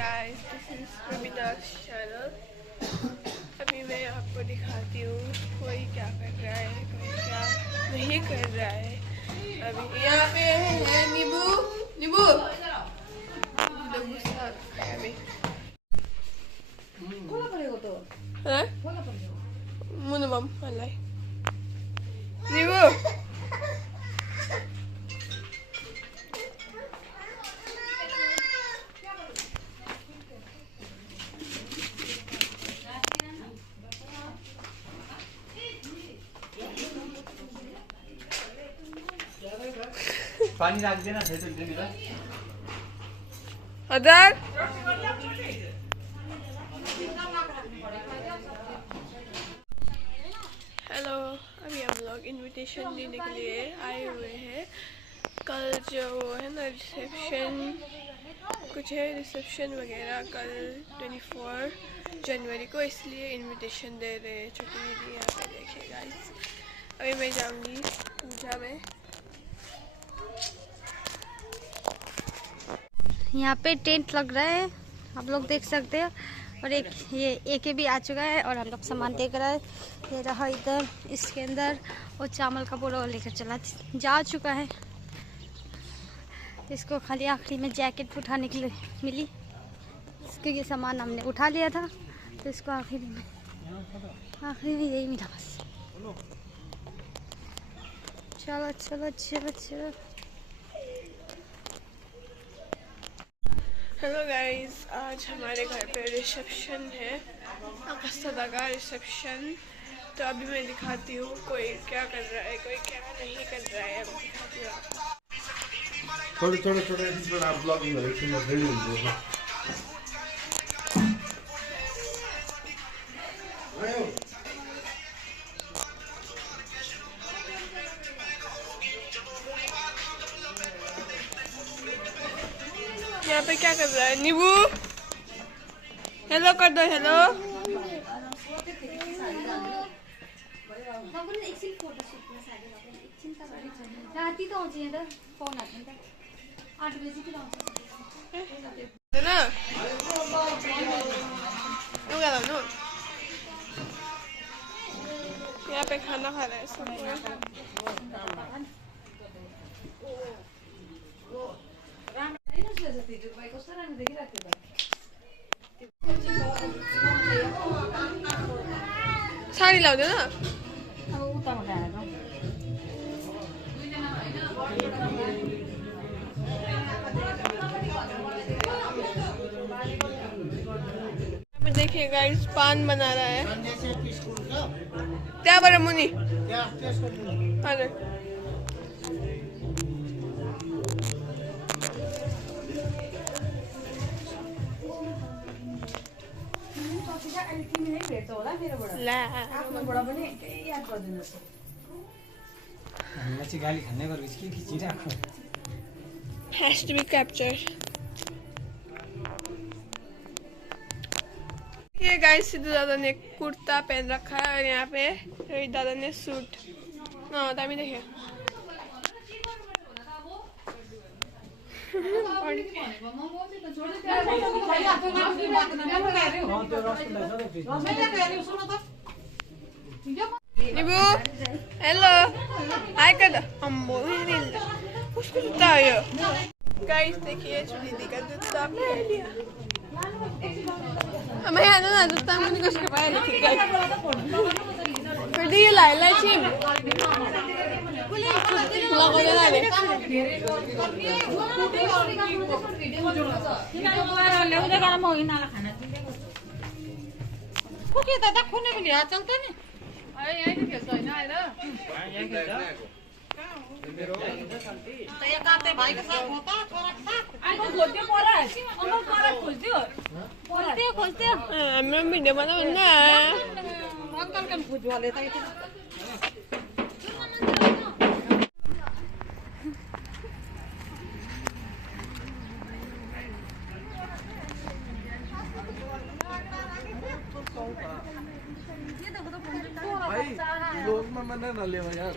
guys, this is Ramina's channel. अभी मैं आपको दिखाती हूँ कोई क्या कर रहा है, कोई क्या नहीं कर रहा है। अभी यहाँ पे है नींबू नींबू मुनमम मलाई नींबू पानी रख देना अदर। हेलो, अभी हम लोग इनविटेशन देने के लिए आए हुए हैं। कल जो है ना रिसेप्शन कुछ है, रिसेप्शन वगैरह कल 24 जनवरी को, इसलिए इनविटेशन दे रहे हैं छोटी दीदी। यहाँ पे देखिए गाइस, अभी मैं जाऊँगी पूजा में। यहाँ पे टेंट लग रहा है, आप लोग देख सकते हैं। और एक ये एके भी आ चुका है और हम लोग सामान देख रहा है। ये रहा इधर, इसके अंदर वो चावल का बोरा लेकर चला जा चुका है। इसको खाली आखिरी में जैकेट उठाने के लिए मिली, इसके ये सामान हमने उठा लिया था, तो इसको आखिरी में यही मिला बस। चलो चलो चलो चलो। हेलो गाइस, आज हमारे घर पे रिसेप्शन है, अगस्ता का रिसेप्शन। तो अभी मैं दिखाती हूँ कोई क्या कर रहा है, कोई क्या नहीं कर रहा है। अभी दिखाती हूँ। थोड़ा आप ब्लॉगिंग यहाँ पे क्या कर रहा है नींबू? हेलो कर दो, हेलो। यहाँ पे खाना खा रहा है सब। साडी लाउँदैन? देखिए गाइस, पान बना रहा है त्यहाँबाट मुनि। हजुर गाली खाने has to be captured। ये गाइस, सिद्धू दादा ने कुर्ता पहन रखा है और यहाँ पे रोहित दादा ने सूट। हाँ तभी देखिए। नींबू हेलो हाय कर दो। उसको जूता है गाइस, देखिए दीदी का जूता पहन लिया। मैं यहाँ ना जूता मुझे कुछ पाया नहीं ठीक है। फिर दी ये लाई लाई चीम लगो दे ना ले। कुकी दादा खोने के लिए चलते नहीं। अरे यही तो कैसा है ना आए ना। तो ये काते भाई के साथ होता थोड़ा सा। आई को खोलते मोरा है। अंकल मोरा खोलते हो। खोलते मैं वीडियो बनाऊँ ना। अंकल कन पूछवा लेता है। भाई लोग में मैंने न ले यार,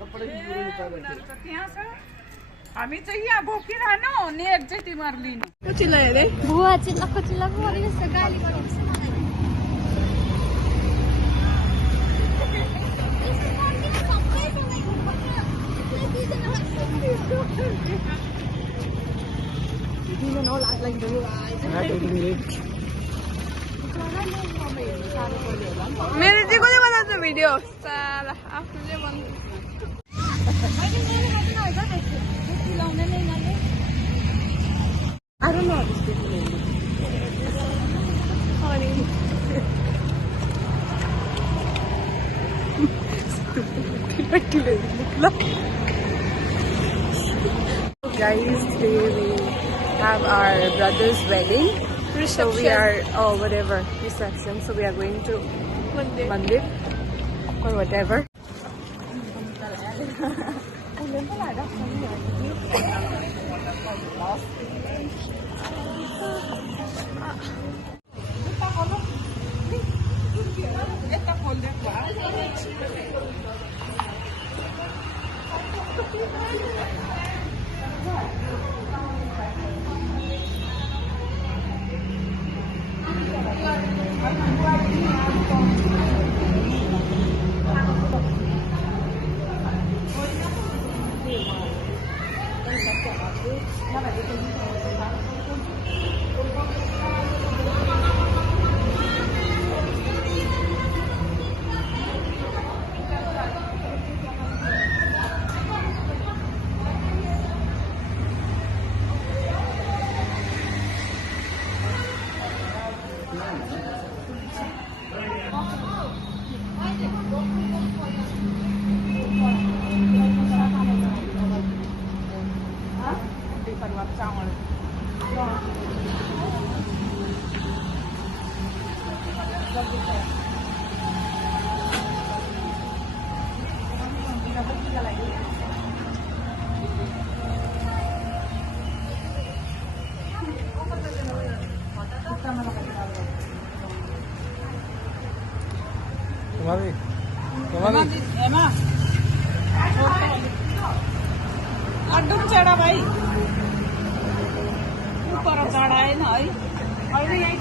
कपड़े की पूरे उतार रखे। हामी चाहिँ यहाँ बोकिरहनु नि एकचोटि मार्लिनु। चिल्लायो अरे बुवा चिल्लाको गरिरहेछ गाली गरिरहेछ मलाई मेरो चाहिँ कसले बनाउँछ भिडियो साला आफूले बनाउँछ Guys, today we have our brother's wedding. So we are, whatever, reception. So we are going to Mandir or whatever. अड्डुम चढा भाइ पर चढाएन है अहिले यहीँ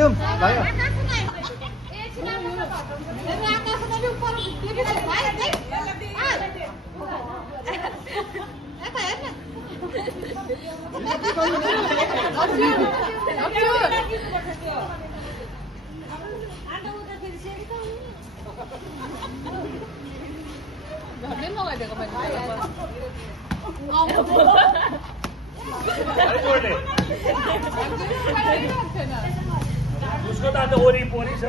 Zoom. उसको त आज वरिपरि छ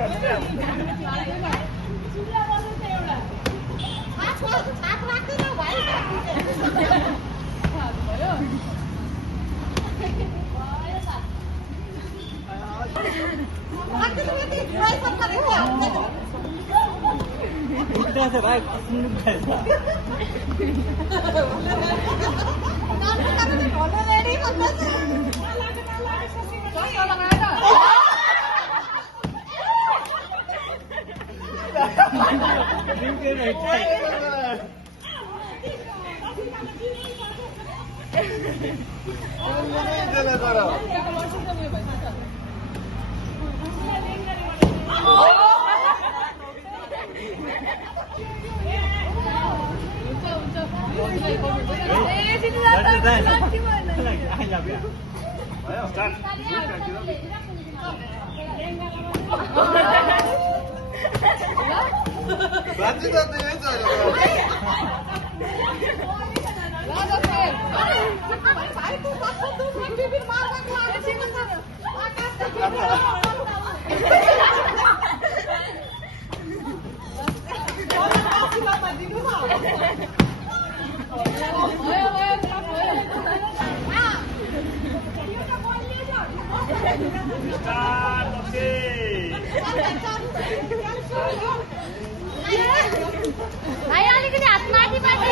भाइ अलिकति हात माथि माथि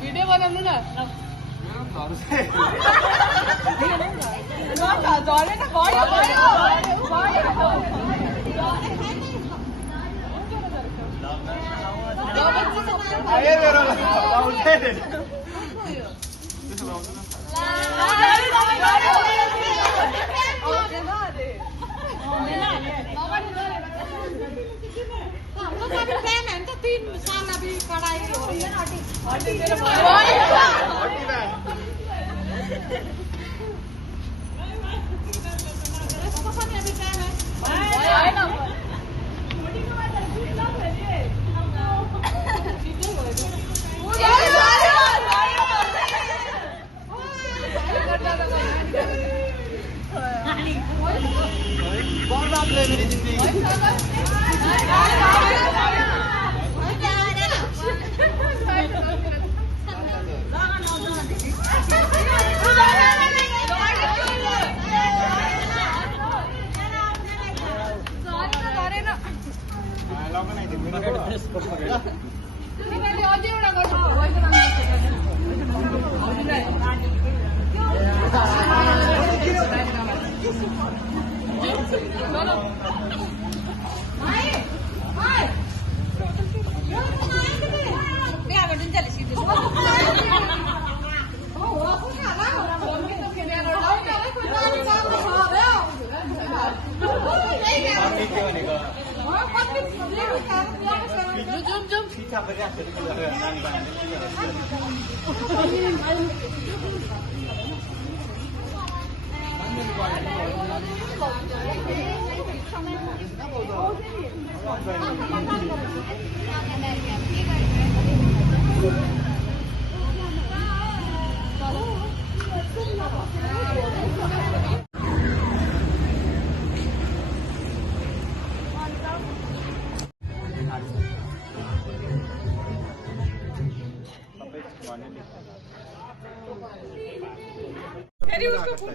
भिडियो बनाउनु न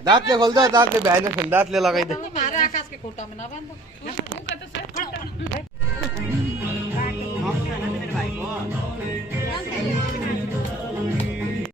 दाँतले खोल्दा दाँतले भ्याएन खेल दाँतले लगाइदे आकाश के खुट्टामा नबान्द